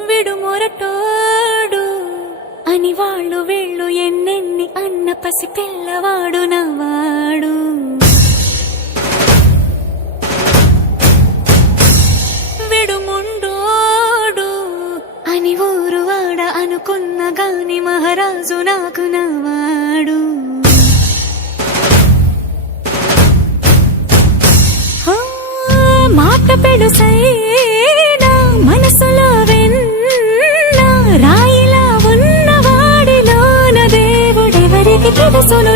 విడుమొరటోడు అని వాళ్ళు వీళ్ళు ఎన్నెన్ని అన్న పసి పిల్లవాడు నవ్వాడు. విడుముండోడు అని ఊరు వాడ అనుకున్న గాని మహారాజు నాకు నవ్వాడు. మాట పెడుసైనా మనసులో వెన్న రాయిలా ఉన్నవాడిలోన దేవుడెవరికి తెలుసును.